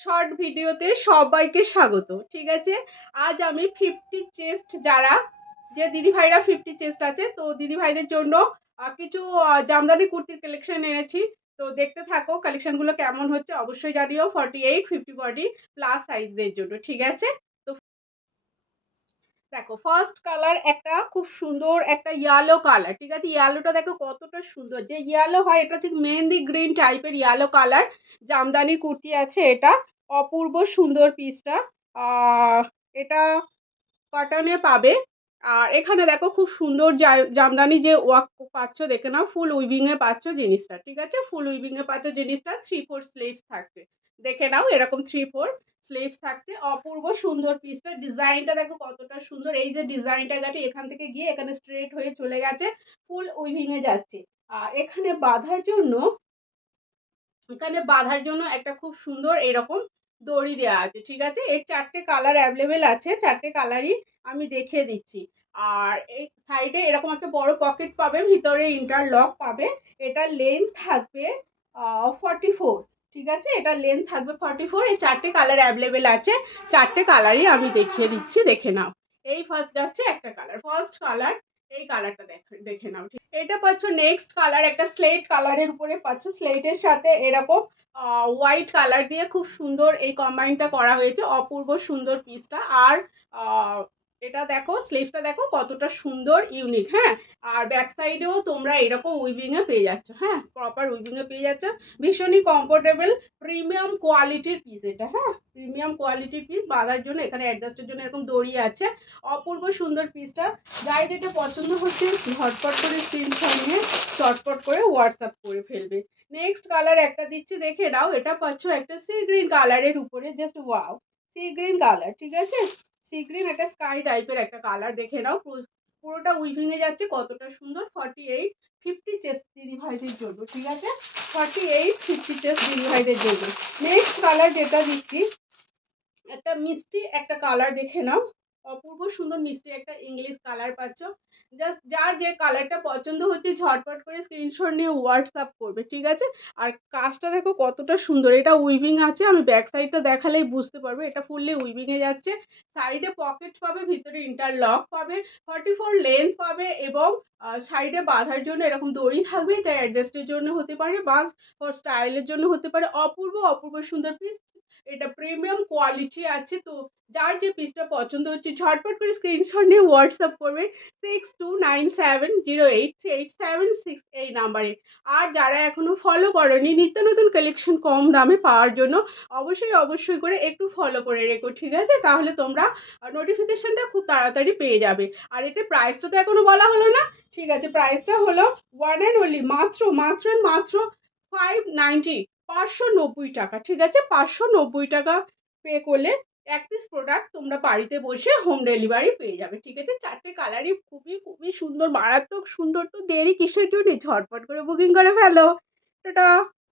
Short ভিডিওতে সবাইকে স্বাগত। ঠিক আছে, আজ আমি 50 চেস্ট যারা যে দিদিভাইরা 50 চেস্ট আছে তো দিদিভাইদের জন্য কিছু জামদানি কুর্তির কালেকশন এনেছি। তো দেখতে থাকো কালেকশনগুলো কেমন হচ্ছে, অবশ্যই জানিও। 48, 50 বডি প্লাস সাইজদের জন্য। ঠিক আছে, তো দেখো ফার্স্ট কালার একটা খুব সুন্দর একটা ইয়েলো কালার। ঠিক আছে, ইয়েলোটা দেখো কতটা সুন্দর, যে ইয়েলো হয় এটা ঠিক মেহেন্দি গ্রিন টাইপের ইয়েলো কালার জামদানি কুর্তি আছে। এটা অপূর্ব সুন্দর পিসটা। এটা কটনে পাবে। আর এখানে দেখো খুব সুন্দর জামদানি যে ওয়ার্ক পাচ্ছ, দেখে নাও ফুল উইভিং এ পাচ্ছ জিনিসটা। ঠিক আছে, ফুল উইভিং এ পাচ্ছ জিনিসটা। 3/4 স্লিভস থাকছে, দেখে নাও এরকম 3/4 স্লিভস থাকছে। অপূর্ব সুন্দর পিসটা, ডিজাইনটা দেখো কতটা সুন্দর। এই যে ডিজাইনটা গাটি এখান থেকে গিয়ে এখানে স্ট্রেট হয়ে চলে গেছে, ফুল উইভিং এ যাচ্ছে। আর এখানে বাঁধার জন্য একটা খুব সুন্দর এরকম দড়ি দেওয়া আছে। ঠিক আছে, এর 4টে কালার অ্যাভেলেবেল আছে, 4টে কালারই আমি দেখিয়ে দিচ্ছি। আর এই সাইডে এরকম একটা বড় পকেট পাবে, ভিতরে ইন্টারলক পাবে। এটা লেন্থ থাকবে 44। ঠিক আছে, এটা লেন্থ থাকবে 44। এই 4টে কালার অ্যাভেলেবেল আছে, 4টে কালারই আমি দেখিয়ে দিচ্ছি, দেখে নাও। এই ফার্স্ট যাচ্ছে একটা কালার, ফার্স্ট কালার এই কালারটা দেখে নাও। এটা পাচ্ছ নেক্সট কালার, একটা স্লেট কালারের উপরে পাচ্ছ, স্লেটের সাথে এরকম হোয়াইট কালার দিয়ে খুব সুন্দর এই কম্বাইনটা করা হয়েছে। অপূর্ব সুন্দর পিসটা। আর এটা দেখো স্লিভটা দেখো কতটা সুন্দর ইউনিক। হ্যাঁ, আর ব্যাক সাইডেও তোমরা এরকম উইভিং এ পেয়ে যাচ্ছ। হ্যাঁ, প্রপার উইভিং এ পেয়ে যাচ্ছ, ভীষণই কমফোর্টেবল প্রিমিয়াম কোয়ালিটির পিস এটা। হ্যাঁ, প্রিমিয়াম কোয়ালিটির পিস। বাঁধার জন্য এখানে অ্যাডজাস্টের জন্য এরকম দড়ি আছে। অপূর্ব সুন্দর পিসটা। যাই যেটা পছন্দ হচ্ছে ঝটপট করে স্ক্রিনশট নিয়ে চটপট করে হোয়াটসঅ্যাপ করে ফেলবে। নেক্সট কালার একটা দিচ্ছি, দেখে নাও। এটা পাচ্ছ একটা সি গ্রিন কালারের উপরে, just wow, sea green colour. ঠিক আছে, সি গ্রিন একটা স্কাই টাইপের একটা কালার, দেখে নাও। পুরোটা উইভিং এ যাচ্ছে, কতটা সুন্দর। 48, 50 চেস্ট দিদি ভাইদের জন্য। ঠিক আছে, 48, 50 চেস্ট দিদি ভাইদের জন্য। নেক্সট কালার যেটা দিচ্ছি একটা মিষ্টি একটা কালার, দেখে নাও। অপূর্ব সুন্দর মিষ্টি একটা ইংলিশ কালার পাচ্ছ। জাস্ট যার যে কালারটা পছন্দ হচ্ছে ঝটপট করে স্ক্রিনশট নিয়ে হোয়াটসঅ্যাপ করবে। ঠিক আছে, আর কাজটা দেখো কতটা সুন্দর। এটা উইভিং আছে, আমি ব্যাক সাইডটা দেখালেই বুঝতে পারবে। এটা ফুললি উইভিং এ যাচ্ছে, সাইডে পকেট পাবে, ভিতরে ইন্টারলক পাবে, 44 লেন্থ পাবে। এবং সাইডে বাঁধার জন্য এরকম দড়ি থাকবে, যা অ্যাডজাস্টের জন্য হতে পারে বা স্টাইলের জন্য হতে পারে। অপূর্ব অপূর্ব সুন্দর পিস। এটা প্রিমিয়াম কোয়ালিটি আছে। তো যার যে পিসটা পছন্দ হচ্ছে ঝটপট করে স্ক্রিনশট নিয়ে হোয়াটসঅ্যাপ করবে 6297083876 এই নাম্বারে। আর যারা এখনো ফলো করেনি নিত্য নতুন কালেকশন কম দামে পাওয়ার জন্য অবশ্যই অবশ্যই করে একটু ফলো করে রেখো। ঠিক আছে, তাহলে তোমরা নোটিফিকেশনটা খুব তাড়াতাড়ি পেয়ে যাবে। আর এটার প্রাইসটা তো এখনো বলা হলো না। ঠিক আছে, প্রাইসটা হলো ওয়ান অ্যান্ড অনলি মাত্র মাত্র মাত্র 590, 590 টাকা। ঠিক আছে, 590 টাকা পে করলে এক পিস প্রোডাক্ট তোমরা বাড়িতে বসে হোম ডেলিভারি পেয়ে যাবে। ঠিক আছে, 4টে কালারই খুবই খুবই সুন্দর, মারাত্মক সুন্দর। তো দেরি কিসের জন্য, ঝটপট করে বুকিং করে ফেলো। টাটা।